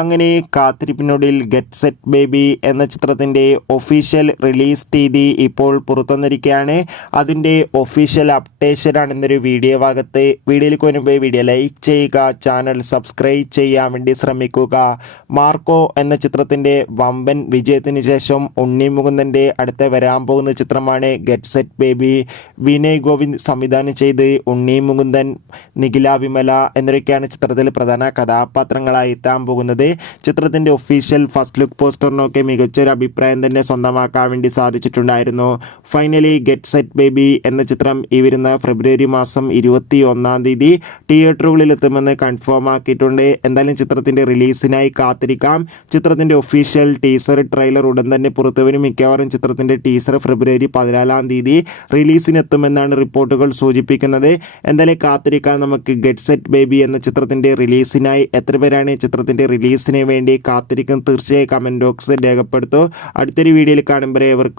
അങ്ങനെ കാത്തിരിപ്പിനൊടുവിൽ get set baby എന്ന ചിത്രത്തിൻ്റെ ഒഫീഷ്യൽ റിലീസ് തീയതി ഇപ്പോൾ പുറത്തുവന്നിരിക്കുകയാണ്. അതിൻ്റെ ഒഫീഷ്യൽ അപ്ഡേഷനാണ് ഇന്നൊരു വീഡിയോ ഭാഗത്ത്. വീഡിയോയിലേക്ക് വരുമ്പോൾ വീഡിയോ ലൈക്ക് ചെയ്യുക, ചാനൽ സബ്സ്ക്രൈബ് ചെയ്യാൻ വേണ്ടി ശ്രമിക്കുക. മാർക്കോ എന്ന ചിത്രത്തിൻ്റെ വമ്പൻ വിജയത്തിന് ശേഷം ഉണ്ണി മുകുന്ദൻ്റെ അടുത്ത് വരാൻ പോകുന്ന ചിത്രമാണ് get set baby. Vinay Govind സംവിധാനം ചെയ്ത് ഉണ്ണി മുകുന്ദൻ, നിഖില വിമല എന്നിവരൊക്കെയാണ് ചിത്രത്തിൽ പ്രധാന കഥാപാത്രങ്ങളായി എത്താൻ പോകുന്നത്. ചിത്രത്തിൻ്റെ ഒഫീഷ്യൽ ഫസ്റ്റ് ലുക്ക് പോസ്റ്ററിനൊക്കെ മികച്ചൊരു അഭിപ്രായം തന്നെ സ്വന്തമാക്കാൻ വേണ്ടി സാധിച്ചിട്ടുണ്ടായിരുന്നു. ഫൈനലി ഗെറ്റ് സെറ്റ് ബേബി എന്ന ചിത്രം ഈ വരുന്ന ഫെബ്രുവരി മാസം 21-ാം തീയതി തിയേറ്ററുകളിൽ എത്തുമെന്ന് കൺഫേം ആക്കിയിട്ടുണ്ട്. എന്തായാലും ചിത്രത്തിൻ്റെ റിലീസിനായി കാത്തിരിക്കാം. ചിത്രത്തിൻ്റെ ഒഫീഷ്യൽ ടീസർ ട്രെയിലർ ഉടൻ തന്നെ പുറത്തുവരും. മിക്കവാറും ചിത്രത്തിൻ്റെ ടീസർ ഫെബ്രുവരി 14-ാം തീയതി റിലീസിനെത്തുമെന്നാണ് റിപ്പോർട്ടുകൾ സൂചിപ്പിക്കുന്നത്. എന്തായാലും കാത്തിരിക്കാം നമുക്ക് ഗെറ്റ് സെറ്റ് ബേബി എന്ന ചിത്രത്തിൻ്റെ റിലീസിനായി. എത്ര പേരാണ് ചിത്രത്തിൻ്റെ റിലീസിന് വേണ്ടി കാത്തിരിക്കും? തീർച്ചയായും കമൻറ്റ് ബോക്സിൽ രേഖപ്പെടുത്തൂ. അടുത്തൊരു വീഡിയോയിൽ കാണുമ്പോൾ ഏവർക്കും